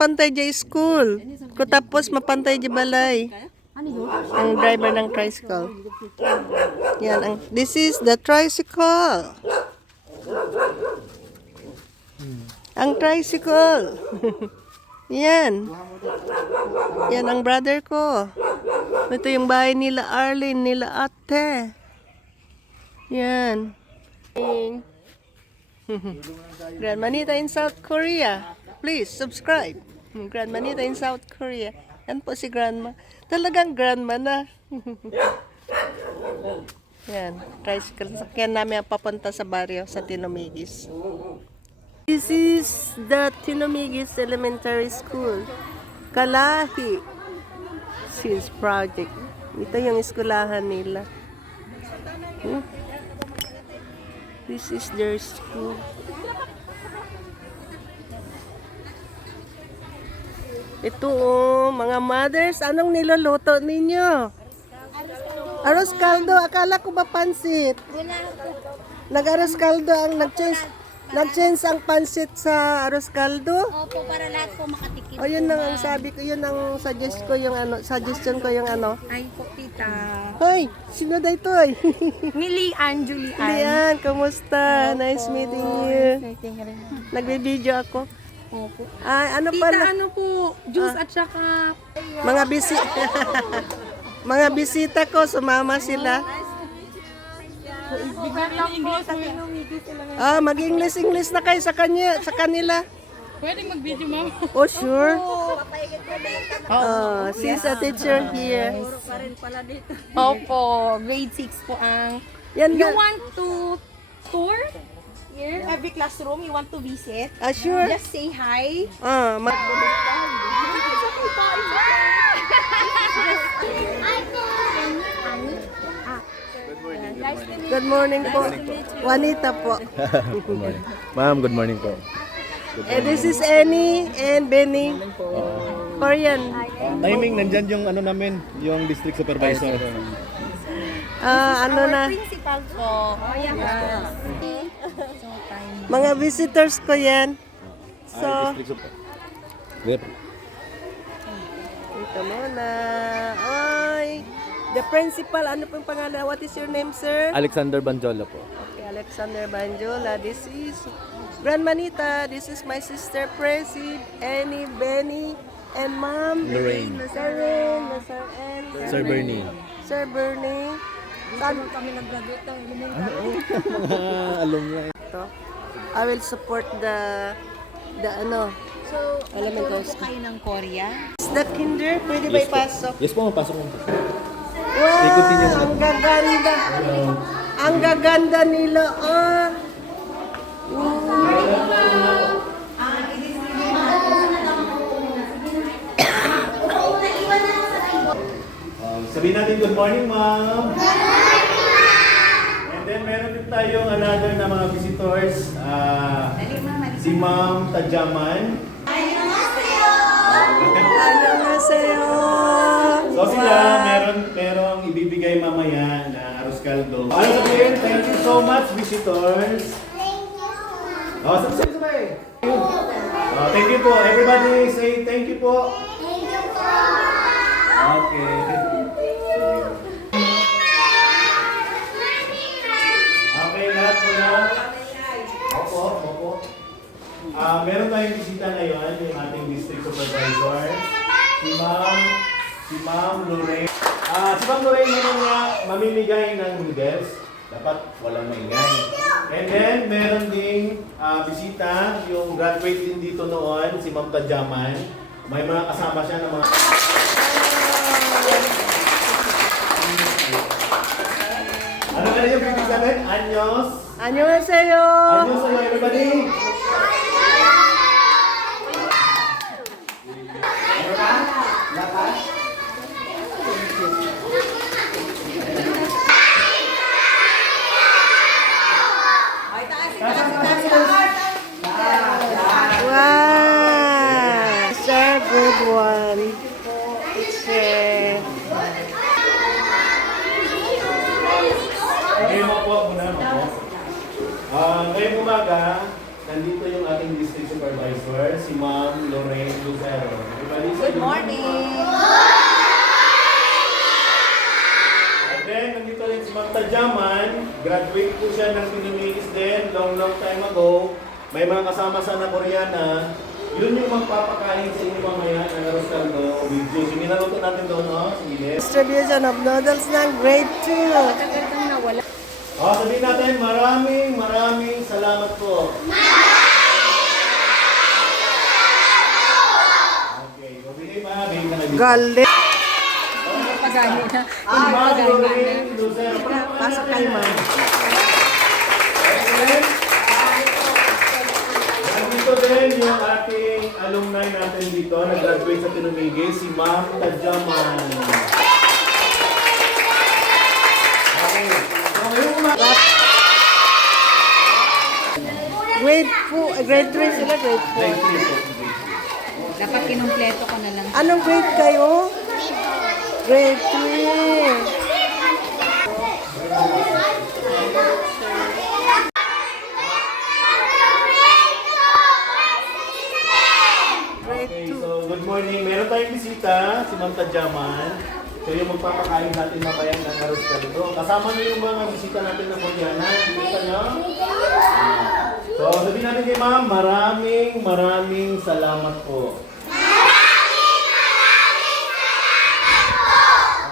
pantay di school. Ko tapos mapantay di balay. Ang driver ng tricycle. Yan, this is the tricycle. Ang tricycle. Yan. Yan ang brother ko. Ito yung bahay nila Arlene, nila ate. Yan. Grand Manita in South Korea. Please subscribe. Grand Manita in South Korea. Yan po si Grandma. Talagang Grandma na. Yan. Tricycle. Sakyan namin ang papunta sa baryo sa Tinomigis. This is the Tinomigis Elementary School. Kalahi. This project. Ito yung eskulahan nila. This is their school. Ito mga mothers, anong niluluto ninyo? Arroz caldo. Akala ko ba pansit? Nag-arroz caldo ang nag-change ang pansit sa arroz caldo? Opo, para lahat po makatikim. O yun ang sabi ko, yun ang suggestion ko yung ano. Ay po, tita. Hoy, sino daw ito eh? Milian, Julian. Lian, kamusta? Nice meeting you. Nagbe-video ako. Opo. Ay, ano Tita, pala? ano po? Juice at saka... Mga bisita ko, sumama sila. Mag-English na kayo sa kanila. Pwede mag-video, ma'am. Oh, sure. She's a teacher here. Opo, grade 6 po ang... Yan You ba? want to tour? Here, every classroom, you want to visit? Sure. Just say hi. Good morning po. Juanita po. Good morning. Ma'am, good morning po. And this is Annie and Benny. Korean. Timing, nandyan yung ano namin, yung district supervisor. Ano na. Principal po. Mga visitors ko yan. So, District super. ito muna. Ay, the principal, ano pong pangalan? What is your name, sir? Alexander Banjola po. Okay, Alexander Banjola. This is Grand Manita. This is my sister, Presi, Annie, Benny, and Mom. Lorraine. Sir Bernie. Sir Bernie. Saan Kami nag-graduate ng Mga alumni. ito? I will support the ano. So, Elementary nagturo po kayo ng Korea? Is that kinder? Pwede ba ipasok? Yes po, mapasok mo. Wow! Ang gaganda! Ang gaganda nila! Sabihin natin good morning, ma'am. And then meron din tayong another na mga visitors. Si Ma'am Tajaman. Annyeonghaseyo! So sila, merong ibibigay mamaya na arroz caldo. Ano sabihin? Thank you so much, visitors. Sabay. Thank you po. Everybody say thank you po. Thank you po! Okay. Okay, lahat po na. Opo. Meron tayong bisita ngayon, yung ating district supervisor. Si Ma'am Lorraine. Si Ma'am Lorraine naman nga mamimigay ng noodles. Dapat walang maingay. And then, meron ding bisita, yung graduate din dito noon, si Ma'am Tajaman. May mga kasama siya ng mga... Ano ka na yung bibig namin? Anyos? Annyeonghaseyo! Anyos sa'yo, everybody! Ano ka? Lakas? Wow! It's a good one. It's Ngayon mo po muna mo. Ngayong umaga, nandito yung ating district supervisor, si Ma'am Lorraine Lucero. Good morning! And then, nandito rin si Ma'am Tadyaman. Graduate po siya ng Pinumigis din, long time ago. May mga kasama sa na Koreana. Yun yung magpapakain sa inyo mamaya ng arroz caldo with juice. Yung minaluto natin doon, no? Sige. Distribution of noodles ng grade 2. Sabihin natin, maraming salamat po. Okay, bigay pa, bigay ka na dito. Galing. Pagani na. Ma'am Lorraine Lucero. Pasok kayo, ma'am. Nandito din yung ating alumni natin dito, nag-graduate sa Pinumigis, si Ma'am Tadyaman. Okay. So, ngayong Grade 3 sila, grade 4. Grade 3 po. Dapat kinumpleto ko na lang. Anong grade kayo? Grade 3. Okay, so good morning. Meron tayong bisita, si Ma'am Tadyaman. So yung magpapakain natin mamaya ng arroz caldo. Kasama niyo yung mga bisita natin na Koreana. Bisita niyo? So sabihin natin kay Ma'am, maraming salamat po.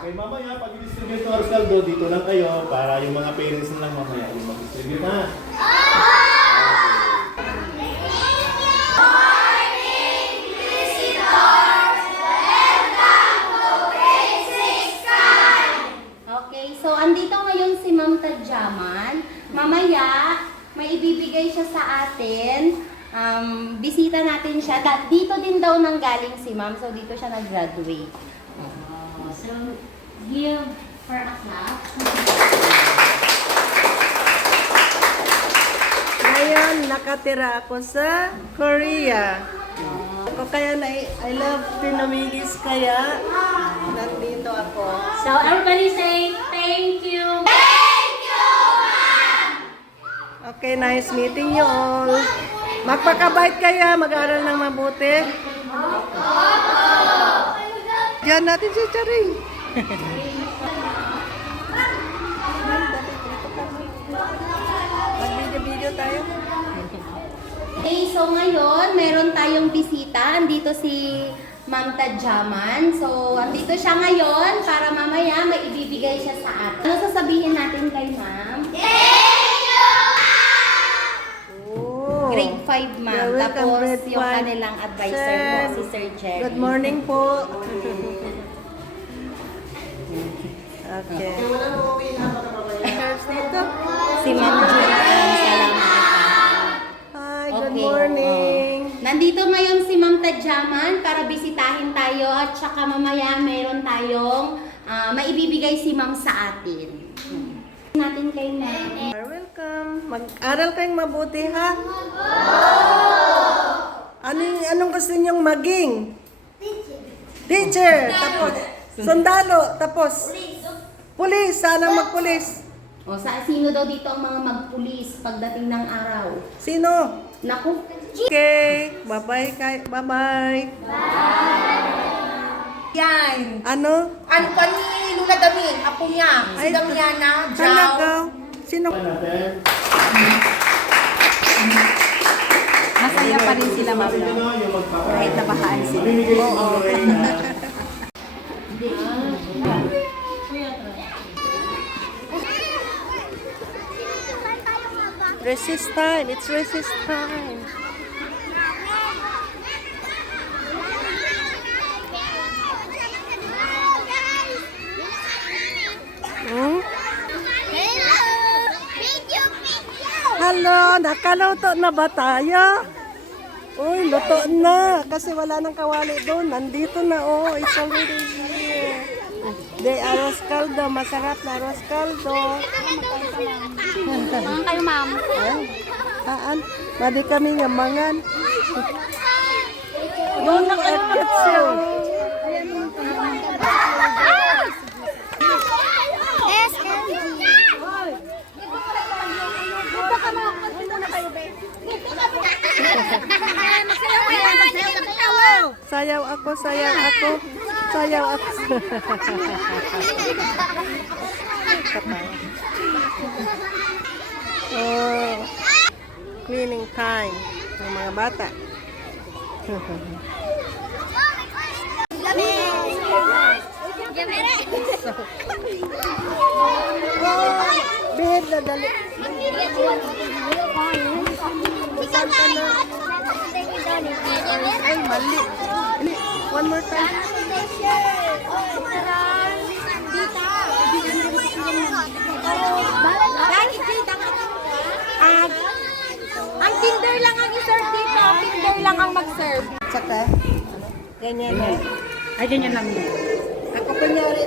Okay, mamaya pag i-distribute ng arroz caldo, dito lang kayo para yung mga parents na lang mamaya yung mag-distribute ha. Okay, so andito ngayon si Ma'am Tadyaman. Mamaya, may ibibigay siya sa atin. Bisita natin siya. Dito din daw nang galing si Ma'am, so dito siya nag-graduate. So, give her a clap. Ngayon, nakatira ako sa Korea. Ako kaya I love Pinumigis kaya nandito ako. So, everybody say, thank you. Okay, nice meeting you all. Magpakabait kayo, mag-aral ng mabuti. Diyan natin si Charing. Mag-video tayo. Okay, so ngayon, meron tayong bisita. Andito si Ma'am Tadyaman. So, andito siya ngayon para mamaya may ibibigay siya sa atin. Ano sasabihin natin kay Ma'am? Oh. Grade 5, Ma'am. You're welcome, Tapos grade yung 5. kanilang advisor po, si Sir Jerry. Good morning po. Okay. Si Ma'am Julian. Salamat. Hi, good Okay, morning. Nandito ngayon si Ma'am Tadyaman para bisitahin tayo at saka mamaya meron tayong maibibigay si Ma'am sa atin. Natin kay Ma'am. You're welcome. Mag-aral kayong mabuti, ha? Anong gusto niyong maging? Teacher. Tapos, sundalo. Tapos, pulis. Sana magpulis. O, sino daw dito ang mga magpulis pagdating ng araw? Sino? Naku, Okay. Bye-bye. Bye-bye. Yan. Ano? Ano pa ni Lula Damin? Apo niya. Si Ay, Damiana. Jao. Talaga? Sino? Natin. Masaya pa rin sila, Ma'am. Sabihin nyo, yung magpapakain. Kahit nabahaan sila. Mamimigay si Ma'am Lorraine na Recess time. It's recess time. Hmm? Hello, nakaluto na ba tayo? Uy, luto na. Kasi wala nang kawali doon. Nandito na, oh. It's already here. De arroz caldo. Masarap na arroz caldo. Saan kayo, Ma'am? Ay, haan. Pwede kami ngamangan. Doon nakakit siya. SLG. Dito ka, Ma'am. Dito na kayo, babe. Dito ka, Sayaw ako, sayaw ako. Sayaw ako. Oh, cleaning time ng mga bata. Behad na dali. Saan ka na? Ay, mali. One more time. Ang Tinder lang ang i-serve dito. Tinder lang ang mag-serve. Saka, ganyan na. Ay, ganyan lang. Ako kunyari,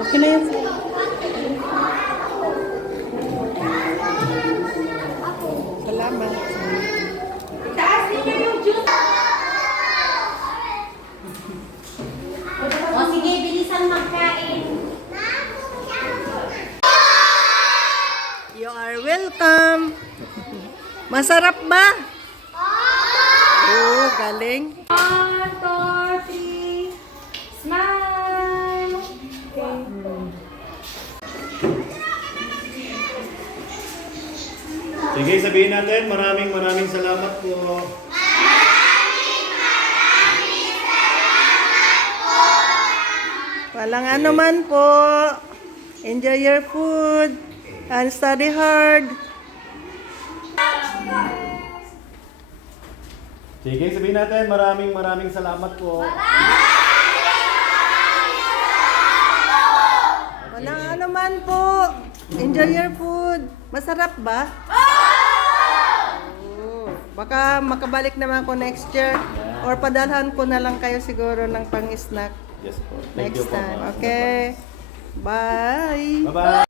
okay na yan. Salamat. O sige, bilisan magkain. You are welcome. Masarap ba? Oo, galing. 1, 2, 3. Smile. Sige, sabihin natin, maraming salamat po. Walang ano man po. Enjoy your food and study hard. Sige, sabihin natin, maraming salamat po. Walang ano man po. Enjoy your food. Masarap ba? Oo. Baka makabalik naman ako next year. Or padalhan ko na lang kayo siguro ng pang-snack Yes po. Thank you next po, time. ma'am. Okay? Bye! Bye-bye.